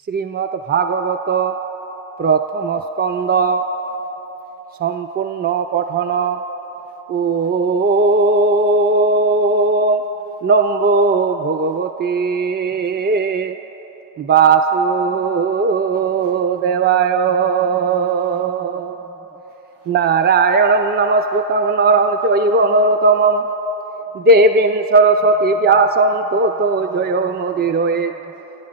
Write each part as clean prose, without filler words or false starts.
শ্রীমদ্ ভাগবত প্রথম স্কন্দ সম্পূর্ণ পঠন। ও নমো ভগবতে বাসুদেবায়। নারায়ণং নমস্কৃত্যং নরং চৈব নরোত্তমং দেবীং সরস্বতী ব্যাসং ততো জয়মুদীরয়েৎ।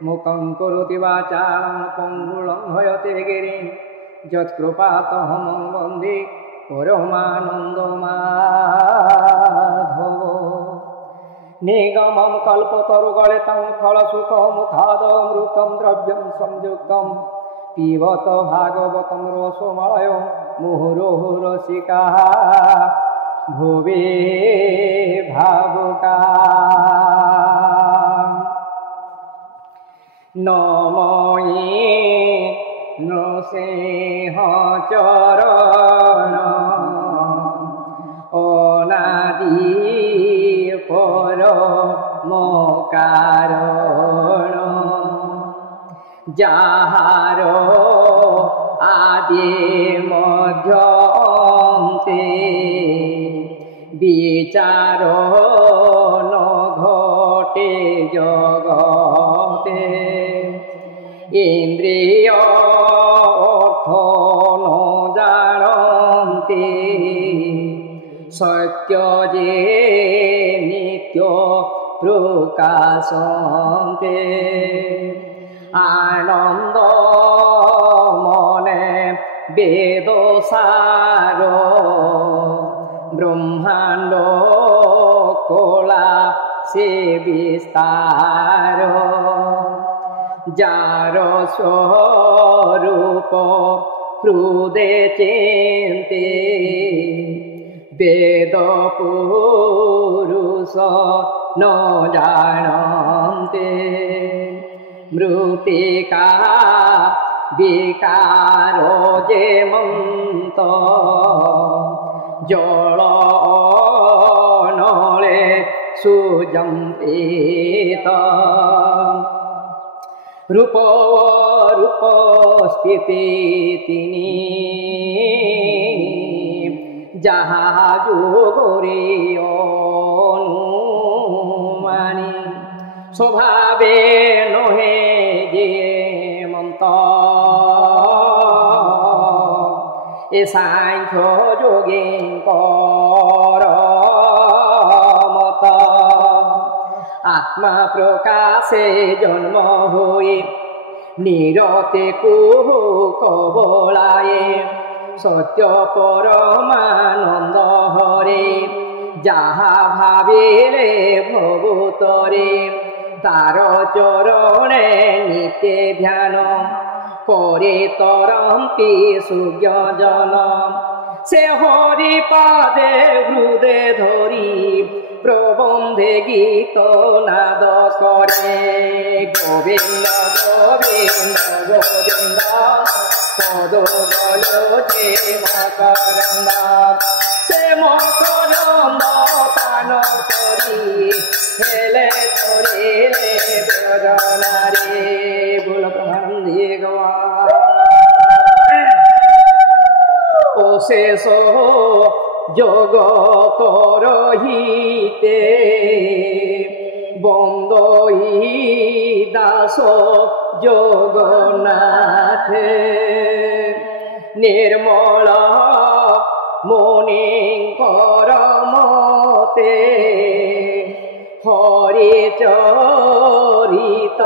মুখং করোতি বাচালং পঙ্গুলং হয়তে গিরিং যৎকৃপাতমহং বন্দে পরমানন্দমাধব। নিগমং কল্পতরুগলিतं ফলসুখমুখাদমৃतं দ্রব্যং সংযুক্तं পিবত ভাগবतं রসমলয়ং মুহুরুহু রসিকাঃ ভুবি ভাবুকাঃ। নময়ে নৃসিংহচরণ অনাদি পরমকারণ যাহার আদি মধ্য অন্তে বিচার ন ঘটে জগতে। ইন্দ্রিয় অর্থ ন জানন্তে সত্য যে নিত্য প্রকাশন্তে। আনন্দ মনে বেদ সার ব্রহ্মাণ্ড কলা সে বিস্তার। যার স্বরূপ হৃদে চিন্তে বেদ পুরুষ ন জানন্তে। মৃত্তিকা বিকার যে মন্ত জল নলে সুজন্তিত। রূপ রূপ স্থিতি তিনি যাহা যোগরে অনুমানি। স্বভাবে নহে যে মন্ত এ সাংখ্য যোগীঙ্কর মত। আত্মা প্রকাশে জন্ম হয়ে নিরতে কুহুক বলায়ে সত্য পরমানন্দ হরে। যাহা ভাবিলে ভবুতরে তার চরণে নিতে ধ্যান করে তরন্তি সূর্যজন। সে হরি পাদে হৃদে ধরি প্রবন্ধে গীত নাদ করে। গোবিন্দ গোবিন্দ গোবিন্দ পদ বলোচে মকরন্দ। সে মকরন্দ পান করি হেলে ধরিলে বেদনারে। বল ব্রহ্মানন্দে গৌর। অশেষ জগতর হিতে বন্দই দাস জগন্নাথে। নির্মল মুনিঙ্কর মতে হরি চরিত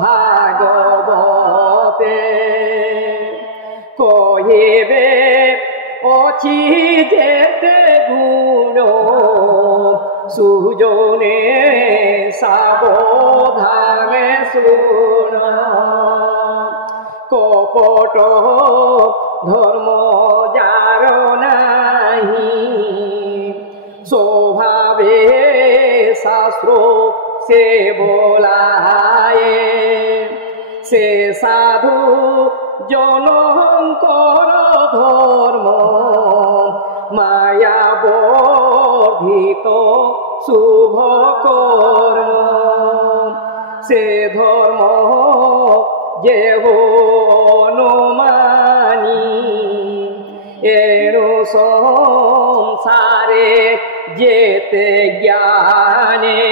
ভাগবতে। কহিবে অছি যেতে গুণ সুজনে সাবধানে শুন। কপট ধর্ম যার নাহি স্বভাবে শাস্ত্র সে বলায়ে। সে সাধু জনঙ্কর ধর্ম মায়া বর্ধিত শুভ কর্ম। সে ধর্ম যে অনুমানী এনু সংসারে যেতে জ্ঞানে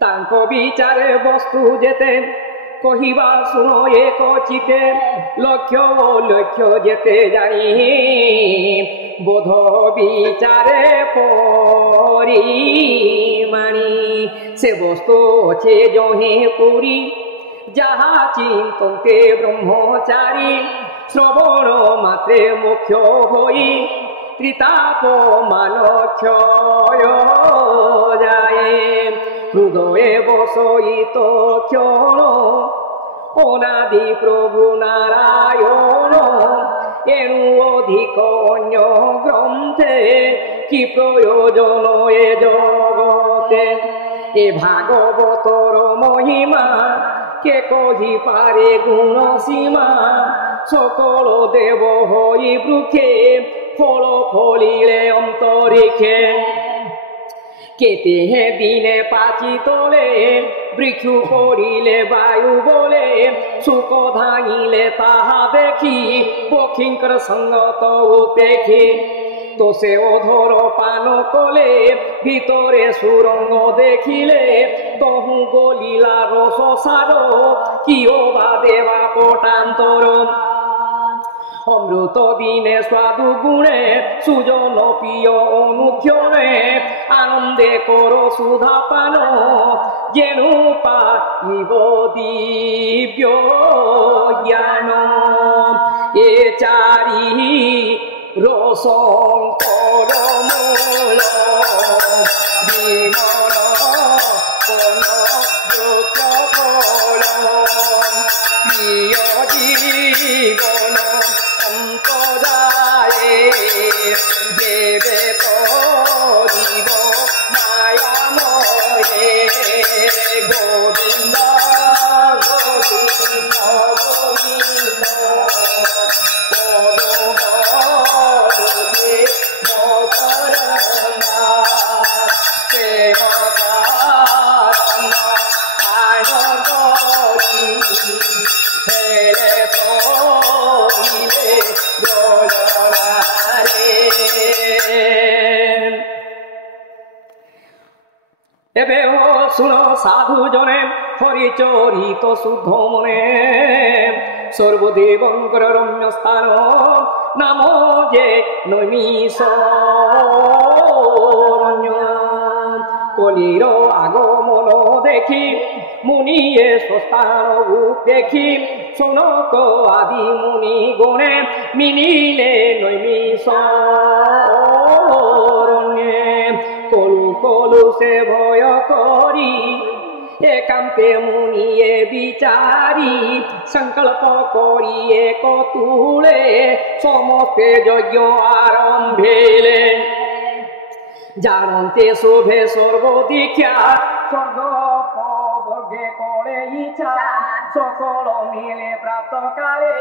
তাঙ্ক বিচারে বস্তু যেতে কহিবা শুণ এক চিতে লক্ষ্য লক্ষ্য যেতে জানি বোধ বিচারে পরিমাণী সে বস্তু আছে জহে পুরী যাহা চিন্তন্তে ব্রহ্মচারী শ্রবণ মাত্রে মোক্ষ হই ত্রিতাপ মান ক্ষয় যায় হৃদয়ে বসইত ক্ষণ অনাদি প্রভু নারায়ণ এনু অধিক অন্য গ্রন্থে কি প্রয়োজন এ জগতে এ ভাগবতর মহিমা কে কহি পারে গুণ সীমা সকল দেব হই বৃক্ষে ফল ফলিলে অন্তরিক্ষে কেতে দিনে পাচি তোলে বৃক্ষ পড়িলে বায়ু বলে সুখ ধাঙিলে তাহা দেখি পক্ষীঙ্কর সঙ্গত উপেক্ষে তো সে অধর পান কলে ভিতরে সুরঙ্গ দেখিলে তহু গলিলা রস সার কিও বা দেবা পটান্তর অমৃত দিনে স্বাদু গুণে সুজন প্রিয় অনুক্ষণে আনন্দে কর সুধা পান যেনু পাইব দিব্য জ্ঞান এ চারি রসঙ্কর মূল বিমল কোন দুঃখ ফল প্রিয় জীবন অন্তরায়ে দেবে করিব মায়াময়ে গোবিন্দ গোবিন্দ গোবিন্দ পরমে মকরণা সেবকারণ আয়ন করি হেলে পইলে জলনারে এবে ও শুণ সাধু জনে হরিচরিত শুদ্ধ মনে সর্বদেবঙ্কর রম্য স্থান নাম যে নৈমিষরণ্য কলির আগমন দেখি মুনিয়ে স্বস্থান দেখি শোনক আদি মুনি গণে মিনিলে নৈমিষরণ্যে কলু কলু সে ভয় করি একান্তে মুনিয়ে বিচারি সংকল্প করিয়ে কতুলে সমস্তে যজ্ঞ আরম্ভেলে জানন্তে শোভে সর্বদীক্ষা স্বর্গ বর্গে করে ইচ্ছা সকল মিলে প্রাপ্তকালে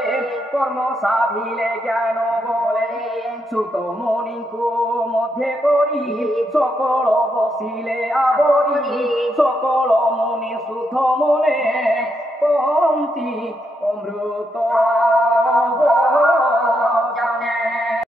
কর্ম সাধিলে জ্ঞান বলে সুত মণিଙ୍କୁ মধ্যে করি সকল বসিলে আবরি সকল মুনি শুদ্ধ মনে কহন্তি অমৃত